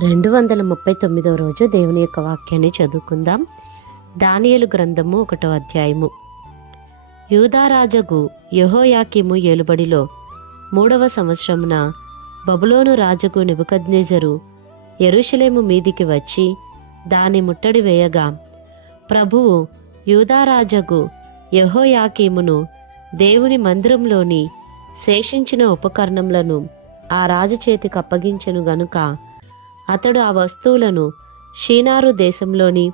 239వ రోజు దేవుని యొక్క వాక్యాన్ని చదువుకుందాం. దానియేలు గ్రంథము 1వ అధ్యాయము. యూదారాజగు యెహోయాకీము ఏలుబడిలో 3వ సంవత్సరమున బబులోను రాజగు నెబుకద్నెజరు యెరూషలేము మీదికి వచ్చి దాని ముట్టడి వేయగా, ప్రభువు యూదారాజగు యెహోయాకీమును దేవుని మందిరంలోని శేషించిన ఉపకరణములను ఆ రాజు చేతికి అప్పగించెను గనుక అతడు ఆ వస్తువులను షీనారు దేశంలోని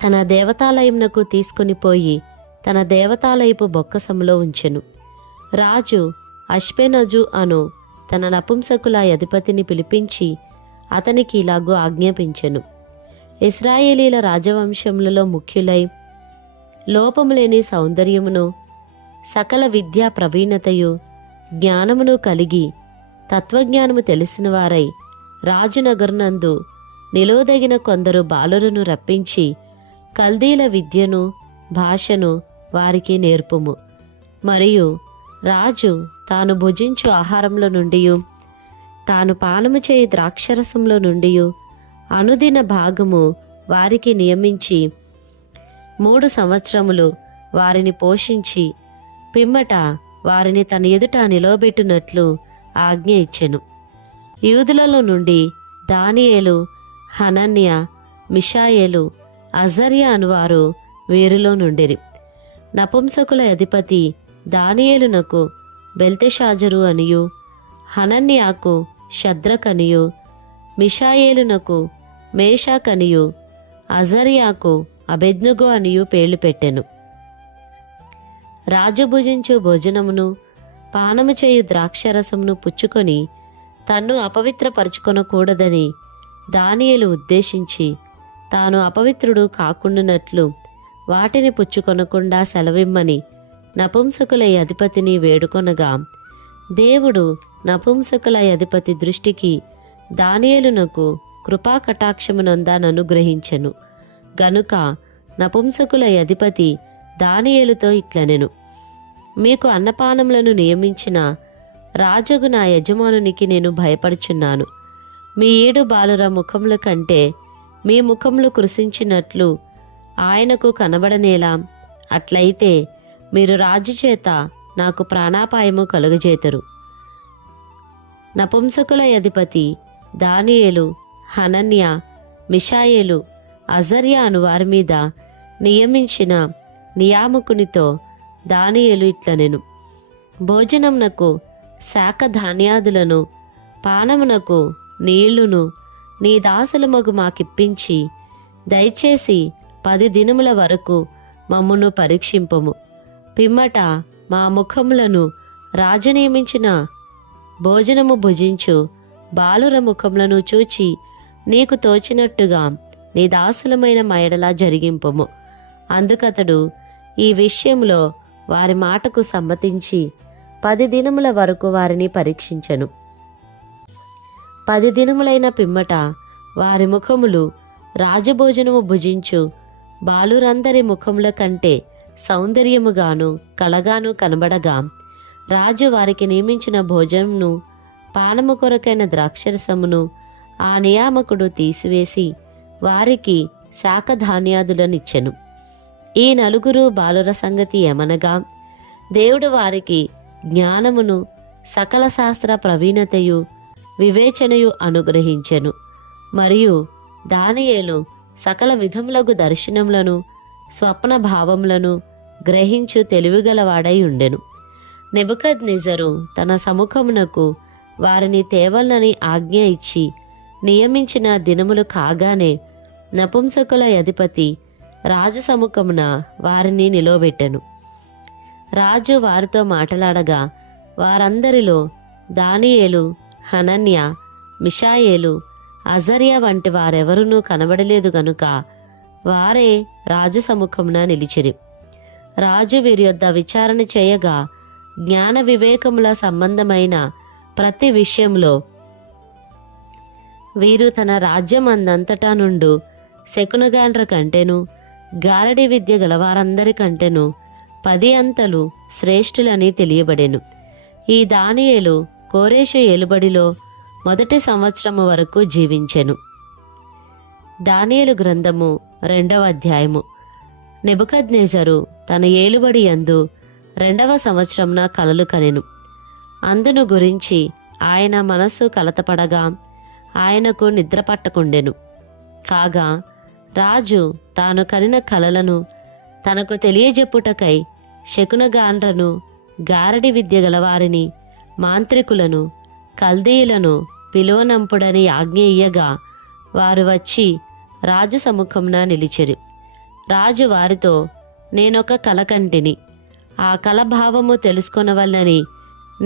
తన దేవతాలయమునకు తీసుకుని పోయి తన దేవతాలయపు బొక్కసములో ఉంచెను. రాజు అష్పెనజు అను తన నపుంసకుల అధిపతిని పిలిపించి అతనికి ఇలాగూ ఆజ్ఞాపించెను: ఇశ్రాయేలీల రాజవంశములలో ముఖ్యులై లోపములేని సౌందర్యమును సకల విద్యా ప్రవీణతయు జ్ఞానమును కలిగి తత్వజ్ఞానము తెలిసిన వారై రాజునగరునందు నిలువదగిన కొందరు బాలులను రప్పించి కల్దీల విద్యను భాషను వారికి నేర్పుము. మరియు రాజు తాను భుజించు ఆహారంలో నుండి తాను పానము చేయి ద్రాక్షరసంలో నుండి అనుదిన భాగము వారికి నియమించి 3 సంవత్సరములు వారిని పోషించి పిమ్మట వారిని తన ఎదుట నిలవబెట్టినట్లు ఆజ్ఞ ఇచ్చెను. యూదులలో నుండి దానియేలు, హనన్య, మిషాయేలు, అజర్యా అనువారు వీరిలో నుండిరి. నపుంసకుల అధిపతి దానియేలునకు బెల్తెషాజరు అనియు, హనన్యాకు షద్రకనియు, మిషాయేలునకు మేషాకనియు, అజర్యాకు అబెద్నెగో అనియు పేర్లు పెట్టెను. రాజు భుజించు భోజనమును పానము చేయు ద్రాక్షరసమును పుచ్చుకొని తన్ను అపవిత్రపరచుకొనకూడదని దానియేలు ఉద్దేశించి తాను అపవిత్రుడు కాకుండానట్లు వాటిని పుచ్చుకొనకుండా సెలవిమ్మని నపుంసకుల అధిపతిని వేడుకొనగా, దేవుడు నపుంసకుల అధిపతి దృష్టికి దానియేలునకు కృపాకటాక్షమునందాననుగ్రహించెను గనుక నపుంసకుల అధిపతి దానియేలుతో ఇట్లనెను: మీకు అన్నపానములను నియమించిన రాజగు నా యజమానునికి నేను భయపడుచున్నాను. మీ 7 బాలుర ముఖముల కంటే మీ ముఖములు కృశించినట్లు ఆయనకు కనబడనేలా. అట్లయితే మీరు రాజు చేత నాకు ప్రాణాపాయము కలుగజేతరు. నపుంసకుల అధిపతి దానియేలు, హనన్య, మిషాయేలు, అజర్యా అను వారి మీద నియమించిన నియామకునితో దానియేలు ఇట్లనెను: భోజనమునకు శాఖ ధాన్యాదులను పానమునకు నీళ్లును నీ దాసులమగు మాకిప్పించి దయచేసి 10 దినముల వరకు మమ్మును పరీక్షింపము. పిమ్మట మా ముఖములను రాజు నియమించిన భోజనము భుజించు బాలుర ముఖములను చూచి నీకు తోచినట్టుగా నీ దాసులమైన మా ఎడల జరిగింపము. అందుకతడు ఈ విషయంలో వారి మాటకు సమ్మతించి 10 దినముల వరకు వారిని పరీక్షించెను. 10 దినములైన పిమ్మట వారి ముఖములు రాజభోజనము భుజించు బాలురందరి ముఖముల కంటే సౌందర్యముగాను కళగాను కనబడగా, రాజు వారికి నియమించిన భోజనమును పానము కొరకైన ద్రాక్షరసమును ఆ నియామకుడు తీసివేసి వారికి శాఖ ధాన్యాదులనిచ్చెను. ఈ 4 బాలుర సంగతి ఏమనగా, దేవుడు వారికి జ్ఞానమును సకల శాస్త్ర ప్రవీణతయు వివేచనయు అనుగ్రహించెను. మరియు దానియేలు సకల విధములగు దర్శనములను స్వప్న భావములను గ్రహించు తెలివిగలవాడై ఉండెను. నెబుకద్నెజరు తన సముఖమునకు వారిని తేవలనని ఆజ్ఞ ఇచ్చి నియమించిన దినములు కాగానే నపుంసకుల అధిపతి రాజు సముఖమున వారిని నిలవబెట్టెను. రాజు వారితో మాట్లాడగా వారందరిలో దానియేలు, హనన్య, మిషాయేలు, అజర్యా వంటి వారెవరునూ కనబడలేదు గనుక వారే రాజు సముఖమున నిలిచిరి. రాజు వీరి యొద్ద విచారణ చేయగా జ్ఞాన వివేకముల సంబంధమైన ప్రతి విషయంలో వీరు తన రాజ్యమందంతటా నుండు శకునగాండ్ర కంటెను గారడి విద్య గలవారందరికంటెను 10 అంతలు శ్రేష్ఠులని తెలియబడెను. ఈ దానియేలు కోరేషు ఏలుబడిలో మొదటి సంవత్సరము వరకు జీవించెను. దానియేలు గ్రంథము 2వ అధ్యాయము. నెబుకద్నెజరు తన ఏలుబడి యందు 2వ సంవత్సరమున కలలు కనెను. అందును గురించి ఆయన మనస్సు కలతపడగా ఆయనకు నిద్ర పట్టకుండెను. కాగా రాజు తాను కనిన కలలను తనకు తెలియజెప్పుటకై శకునగాండ్రను, గారడి విద్య గలవారిని, మాంత్రికులను, కల్దీయులను పిలువనంపుడని ఆజ్ఞ ఇయ్యగా వారు వచ్చి రాజు సముఖమున నిలిచిరి. రాజు వారితో, నేనొక కల కంటిని, ఆ కల భావము తెలుసుకొనవలనని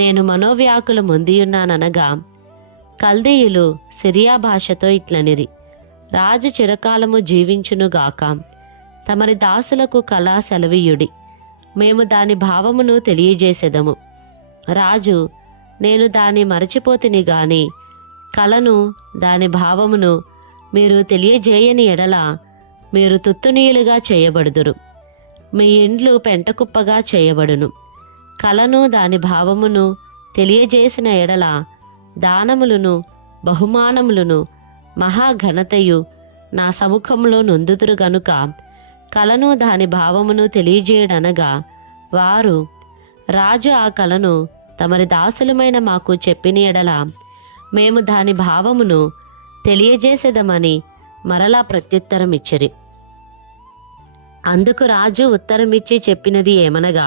నేను మనోవ్యాకుల మొందియున్నాననగా, కల్దీయులు సిరియా భాషతో ఇట్లనిరి, రాజు చిరకాలము జీవించునుగాక, తమరి దాసులకు కళ సెలవీయుడి, మేము దాని భావమును తెలియజేసెదము. రాజు, నేను దాని మరచిపోతిని గాని కలను దాని భావమును మీరు తెలియజేయని ఎడల మీరు తుత్తునీయులుగా చేయబడుదురు, మీ ఇండ్లు పెంటకుప్పగా చేయబడును. కలను దాని భావమును తెలియజేసిన ఎడల దానములను, బహుమానములను, మహాఘనతయు నా సముఖంలో నొందుతురు గనుక కలను దాని భావమును తెలియజేయడనగా వారు, రాజు ఆ కలను తమరి దాసులమైన మాకు చెప్పిన ఎడల మేము దాని భావమును తెలియజేసేదమని మరలా ప్రత్యుత్తరమిచ్చిరి. అందుకు రాజు ఉత్తరమిచ్చి చెప్పినది ఏమనగా,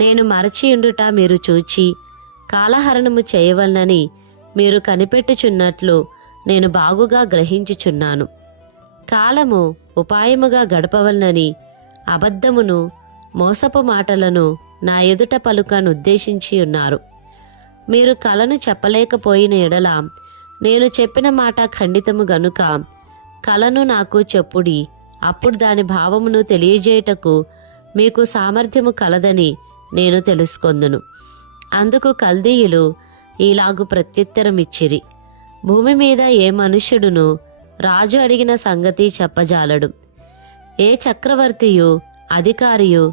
నేను మరచియుండుట మీరు చూచి కాలహరణము చేయవలనని మీరు కనిపెట్టుచున్నట్లు నేను బాగుగా గ్రహించుచున్నాను. కాలము ఉపాయముగా గడపవలనని అబద్ధమును, మోసపు మాటలను నా ఎదుట పలుకనుద్దేశించి ఉన్నారు. మీరు కలను చెప్పలేకపోయిన ఎడల నేను చెప్పిన మాట ఖండితము గనుక కలను నాకు చెప్పుడి, అప్పుడు దాని భావమును తెలియజేయుటకు మీకు సామర్థ్యము కలదని నేను తెలుసుకొందును. అందుకు కల్దీయులు ఇలాగు ప్రత్యుత్తరమిచ్చిరి, భూమి మీద ఏ మనుష్యుడును రాజు అడిగిన సంగతి చెప్పజాలడు. ఏ చక్రవర్తియు, అధికారియు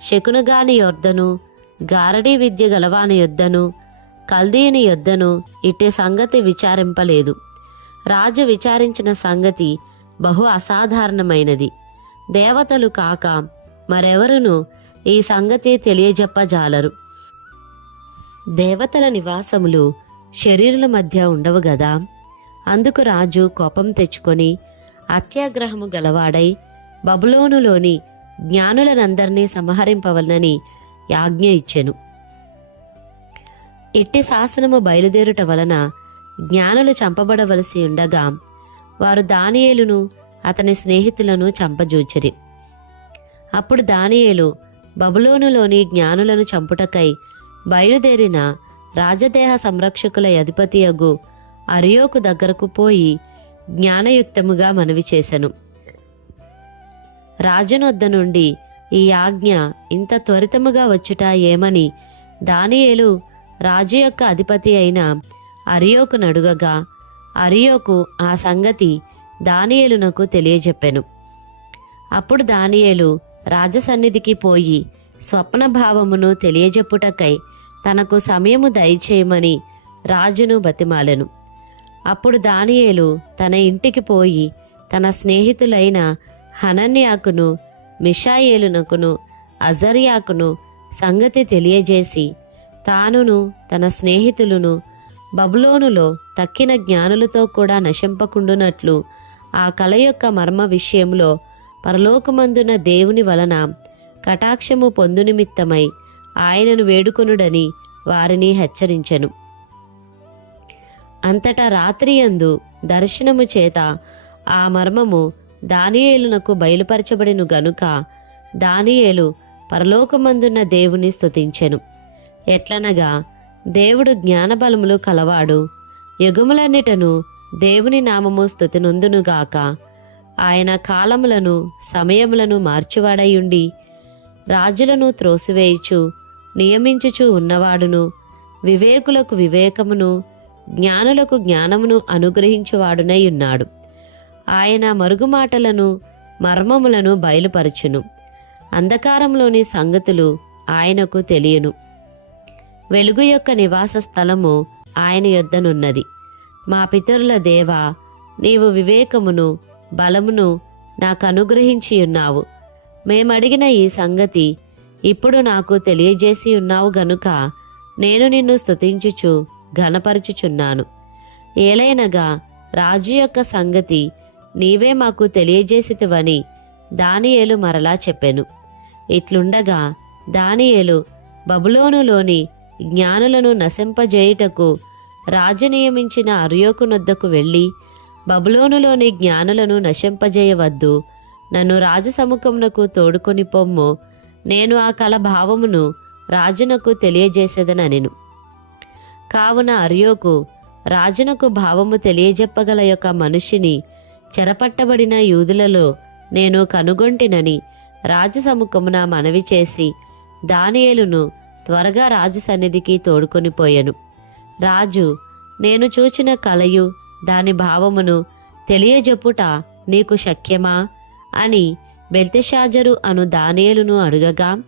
శకునగాని యొద్దను, గారడీ విద్య గలవాని యొద్దను, కల్దీయుని యొద్దను ఇట్టి సంగతి విచారింపలేదు. రాజు విచారించిన సంగతి బహు అసాధారణమైనది. దేవతలు కాక మరెవరును ఈ సంగతి తెలియజెప్పజాలరు. దేవతల నివాసములు శరీరుల మధ్య ఉండవు గదా. అందుకు రాజు కోపం తెచ్చుకొని అత్యాగ్రహము గలవాడై బబులోనులోని జ్ఞానులనందరినీ సంహరింపవలనని ఆజ్ఞ ఇచ్చెను. ఇట్టి శాసనము బయలుదేరుట వలన జ్ఞానులు చంపబడవలసి ఉండగా వారు దానియేలును అతని స్నేహితులను చంపజూచిరి. అప్పుడు దానియేలు బబులోనులోని జ్ఞానులను చంపుటకై బయలుదేరిన రాజదేహ సంరక్షకుల అధిపతియగు అరియోకు దగ్గరకు పోయి జ్ఞానయుక్తముగా మనవి చేసెను. రాజునొద్ద నుండి ఈ ఆజ్ఞ ఇంత త్వరితముగా వచ్చుట ఏమని దానియేలు రాజు యొక్క అధిపతి అయిన అరియోకు నడుగగా, అరియోకు ఆ సంగతి దానియేలునకు తెలియజెప్పెను. అప్పుడు దానియేలు రాజసన్నిధికి పోయి స్వప్న భావమును తెలియజెప్పుటకై తనకు సమయము దయచేయమని రాజును బతిమాలెను. అప్పుడు దానియేలు తన ఇంటికి పోయి తన స్నేహితులైన హనన్యాకును, మిషాయేలునకును, అజర్యాకును సంగతి తెలియజేసి తానును తన స్నేహితులను బబులోనులో తక్కిన జ్ఞానులతో కూడా నశింపకుండునట్లు ఆ కల యొక్క మర్మ విషయంలో పరలోకమందున దేవుని వలన కటాక్షము పొందు నిమిత్తమై ఆయనను వేడుకొనుడని వారిని హెచ్చరించెను. అంతటా రాత్రియందు దర్శనము చేత ఆ మర్మము దానియేలునకు బయలుపరచబడిను గనుక దానియేలు పరలోకమందున్న దేవుని స్తుతించెను. ఎట్లనగా, దేవుడు జ్ఞానబలములు కలవాడు, యుగములన్నిటను దేవుని నామము స్తుతినొందునుగాక. ఆయన కాలములను సమయములను మార్చువాడయుండి రాజులను త్రోసివేయుచు నియమించుచు ఉన్నవాడును, వివేకులకు వివేకమును, జ్ఞానులకు జ్ఞానమును అనుగ్రహించువాడునై ఉన్నాడు. ఆయన మరుగుమాటలను మర్మములను బయలుపరచును. అంధకారంలోని సంగతులు ఆయనకు తెలియను. వెలుగు యొక్క నివాస స్థలము ఆయన యొద్దనున్నది. మా పితరుల దేవా, నీవు వివేకమును బలమును నాకు అనుగ్రహించి ఉన్నావు. మేమడిగిన ఈ సంగతి ఇప్పుడు నాకు తెలియజేసి ఉన్నావు గనుక నేను నిన్ను స్తుతించుచు ఘనపరచుచున్నాను. ఏలైనగా రాజు యొక్క సంగతి నీవే మాకు తెలియజేసితివని దానియేలు మరలా చెప్పెను. ఇట్లుండగా దానియేలు బబులోనులోని జ్ఞానులను నశింపజేయుటకు రాజు నియమించిన అర్యోకునొద్దకు వెళ్ళి, బబులోనులోని జ్ఞానులను నశింపజేయవద్దు, నన్ను రాజు సముఖమునకు తోడుకొని పొమ్ము, నేను ఆ కల భావమును రాజునకు తెలియజేసేదనెను. కావున అర్యోకు రాజునకు భావము తెలియజెప్పగల యొక్క మనిషిని చెరపట్టబడిన యూదులలో నేను కనుగొంటినని రాజు సముఖమున మనవి చేసి దానియేలును త్వరగా రాజు సన్నిధికి తోడుకొని పోయెను. రాజు, నేను చూచిన కలయు దాని భావమును తెలియజెప్పుట నీకు శక్యమా అని బెల్తెషాజరు అను దానియేలును అడుగగా,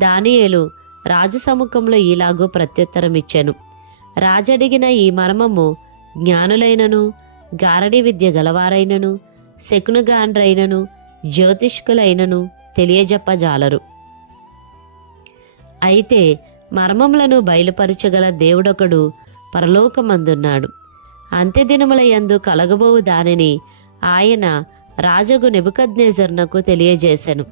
దానియేలు రాజు సముఖంలో ఈలాగూ ప్రత్యుత్తరమిచ్చెను. రాజడిగిన ఈ మర్మము జ్ఞానులైనను గారడి విద్య గలవారైనను శకునుగాండ్రైనను జ్యోతిష్కులైనను తెలియజెప్పజాలరు. అయితే మర్మములను బయలుపరచగల దేవుడొకడు పరలోకమందున్నాడు. అంత్యదినములయందు కలగబోవు దానిని ఆయన రాజగు నెబుకద్నెజరునకు తెలియజేసెను.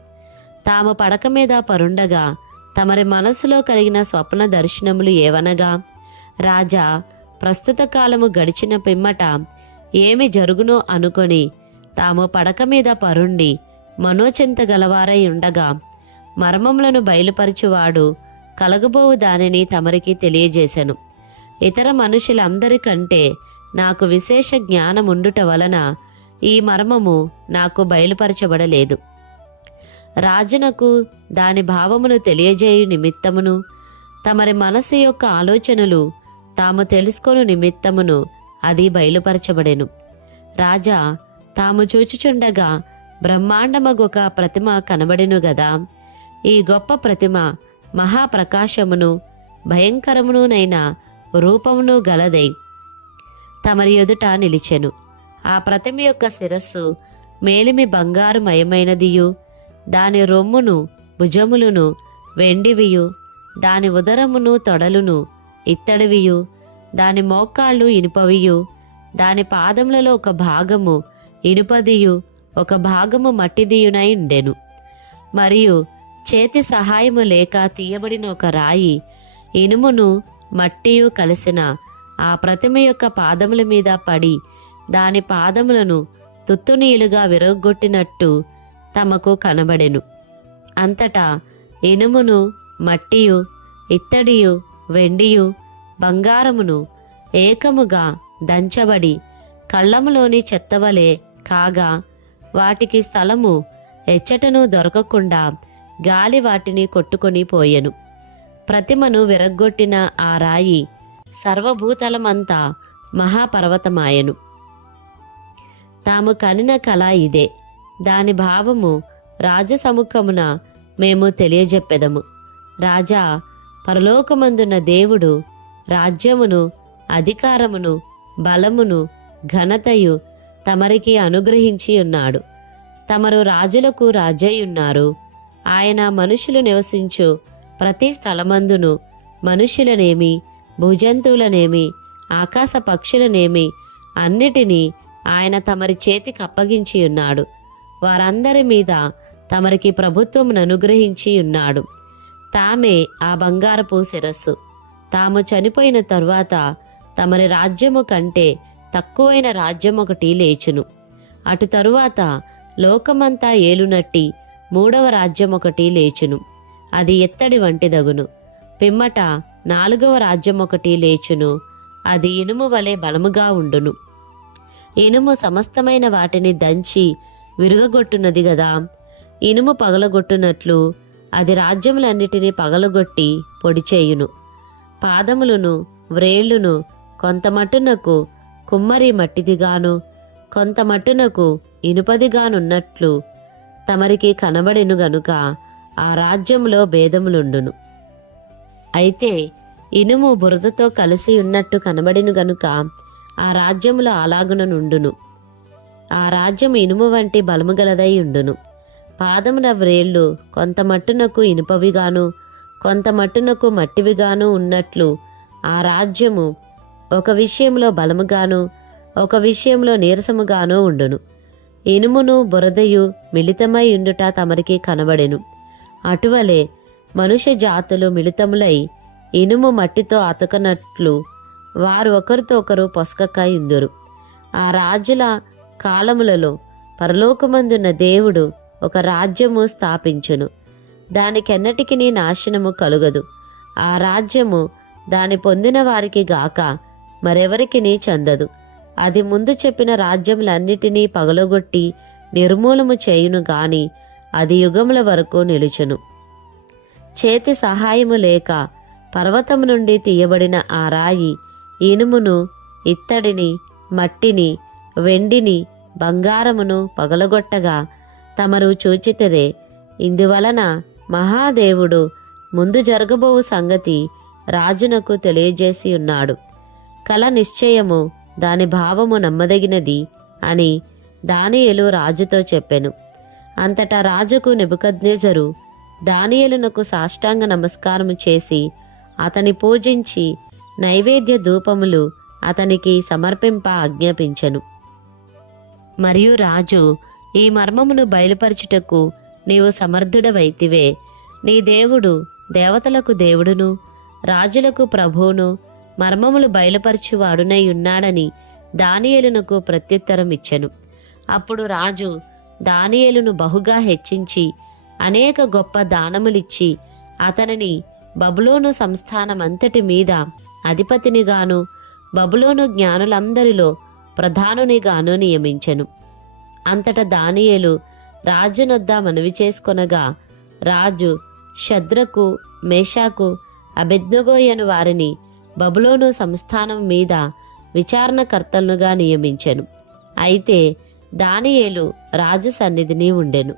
తాము పడక మీద పరుండగా తమరి మనస్సులో కలిగిన స్వప్న దర్శనములు ఏవనగా, రాజా, ప్రస్తుత కాలము గడిచిన పిమ్మట ఏమి జరుగునో అనుకొని తాము పడక మీద పరుండి మనోచింత గలవారై ఉండగా మర్మములను బయలుపరచువాడు కలగబోవు దానిని తమరికి తెలియజేశను. ఇతర మనుషులందరికంటే నాకు విశేష జ్ఞానముండుట వలన ఈ మర్మము నాకు బయలుపరచబడలేదు. రాజునకు దాని భావమును తెలియజేయు నిమిత్తమును తమరి మనసు యొక్క ఆలోచనలు తాము తెలుసుకొను నిమిత్తమును అది బయలుపరచబడెను. రాజా, తాము చూచుచుండగా బ్రహ్మాండమగొక ప్రతిమ కనబడెను గదా. ఈ గొప్ప ప్రతిమ మహాప్రకాశమును భయంకరమునునైన రూపమును గలదై తమరి ఎదుట నిలిచెను. ఆ ప్రతిమ యొక్క శిరస్సు మేలిమి బంగారు మయమైనదియు, దాని రొమ్మును భుజములను వెండివియు, దాని ఉదరమును తొడలును ఇత్తడివియు, దాని మోకాళ్ళు ఇనుపవియు, దాని పాదములలో ఒక భాగము ఇనుపదియు ఒక భాగము మట్టిదియునై ఉండెను. మరియు చేతి సహాయము లేక తీయబడిన ఒక రాయి ఇనుమును మట్టియు కలిసిన ఆ ప్రతిమ యొక్క పాదముల మీద పడి దాని పాదములను తుత్తునీలుగా విరగొట్టినట్టు తమకు కనబడెను. అంతటా ఇనుమును మట్టియు ఇత్తడియు వెండియు బంగారమును ఏకముగా దంచబడి కళ్ళములోని చెత్తవలే కాగా వాటికి స్థలము ఎచ్చటను దొరకకుండా గాలి వాటిని కొట్టుకొని పోయెను. ప్రతిమను విరగ్గొట్టిన ఆ రాయి సర్వభూతలమంతా మహాపర్వతమాయెను. తాము కనిన కళ ఇదే. దాని భావము రాజు సముఖమున మేము తెలియజెప్పెదము. రాజా, పరలోకమందున్న దేవుడు రాజ్యమును అధికారమును బలమును ఘనతయు తమరికి అనుగ్రహించి ఉన్నాడు. తమరు రాజులకు రాజయ్యున్నారు. ఆయన మనుషులు నివసించు ప్రతి స్థలమందును మనుషులనేమి భూజంతువులనేమి ఆకాశ పక్షులనేమి అన్నిటినీ ఆయన తమరి చేతికి అప్పగించి ఉన్నాడు. వారందరి మీద తమరికి ప్రభుత్వమును అనుగ్రహించి ఉన్నాడు. తామే ఆ బంగారపు శిరస్సు. తాము చనిపోయిన తరువాత తమరి రాజ్యము కంటే తక్కువైన రాజ్యం ఒకటి లేచును. అటు తరువాత లోకమంతా ఏలునట్టి మూడవ రాజ్యం ఒకటి లేచును. అది ఎత్తడి వంటిదగును. పిమ్మట నాలుగవ రాజ్యం ఒకటి లేచును. అది ఇనుము వలె బలముగా ఉండును. ఇనుము సమస్తమైన వాటిని దంచి విరుగగొట్టున్నది గదా. ఇనుము పగలగొట్టునట్లు అది రాజ్యములన్నిటినీ పగలగొట్టి పొడి చేయును. పాదములను వ్రేళ్లును కొంతమట్టునకు కుమ్మరి మట్టిదిగాను కొంతమట్టునకు ఇనుపదిగానున్నట్లు తమరికి కనబడెను గనుక ఆ రాజ్యంలో భేదములుండును. అయితే ఇనుము బురదతో కలిసి ఉన్నట్టు కనబడిను గనుక ఆ రాజ్యములో అలాగున నుండును. ఆ రాజ్యము ఇనుము వంటి బలము గలదై ఉండును. పాదమున వ్రేళ్ళు కొంత మట్టునకు ఇనుపవిగాను కొంత మట్టునకు మట్టివిగాను ఉన్నట్లు ఆ రాజ్యము ఒక విషయంలో బలముగాను ఒక విషయంలో నీరసముగాను ఉండును. ఇనుమును బురదయు మిళితమై ఉండుట తమరికి కనబడెను. అటువలే మనుష్య జాతులు మిళితములై ఇనుము మట్టితో అతకనట్లు వారు ఒకరితో ఒకరు పొసకక ఇందురు. ఆ రాజుల కాలములలో పరలోకమందున్న దేవుడు ఒక రాజ్యము స్థాపించును. దానికెన్నటికి నాశనము కలుగదు. ఆ రాజ్యము దాని పొందిన వారికి గాక మరెవరికిని చెందదు. అది ముందు చెప్పిన రాజ్యములన్నిటినీ పగలగొట్టి నిర్మూలము చేయును గాని అది యుగముల వరకు నిలుచును. చేతి సహాయము లేక పర్వతము నుండి తీయబడిన ఆ రాయి ఇనుమును, ఇత్తడిని, మట్టిని, వెండిని, బంగారమును పగలగొట్టగా తమరు చూచితిరే. ఇందువలన మహాదేవుడు ముందు జరగబోవు సంగతి రాజునకు తెలియజేసి ఉన్నాడు. కల నిశ్చయము దాని భావము నమ్మదగినది అని దానియేలు రాజుతో చెప్పెను. అంతటా రాజుకు నెబుకద్నెజరు దానియేలునకు సాష్టాంగ నమస్కారము చేసి అతని పూజించి నైవేద్య ధూపములు అతనికి సమర్పింప ఆజ్ఞాపించెను. మరియు రాజు, ఈ మర్మమును బయలుపరచుటకు నీవు సమర్థుడవైతివే. నీ దేవుడు దేవతలకు దేవుడును రాజులకు ప్రభువును మర్మములు బయలుపరచువాడునై ఉన్నాడని దానియేలునకు ప్రత్యుత్తరం ఇచ్చెను. అప్పుడు రాజు దానియేలును బహుగా హెచ్చించి అనేక గొప్ప దానములిచ్చి అతనిని బబులోను సంస్థానమంతటి మీద అధిపతినిగాను బబులోను జ్ఞానులందరిలో ప్రధానునిగాను నియమించెను. అంతటా దానియేలు రాజునొద్ద మనవి చేసుకొనగా రాజు షద్రకు, మేషాకు, అబేద్నెగోయను వారిని బబులోను సంస్థానం మీద విచారణకర్తలుగా నియమించెను. అయితే దానియేలు రాజు సన్నిధిని ఉండెను.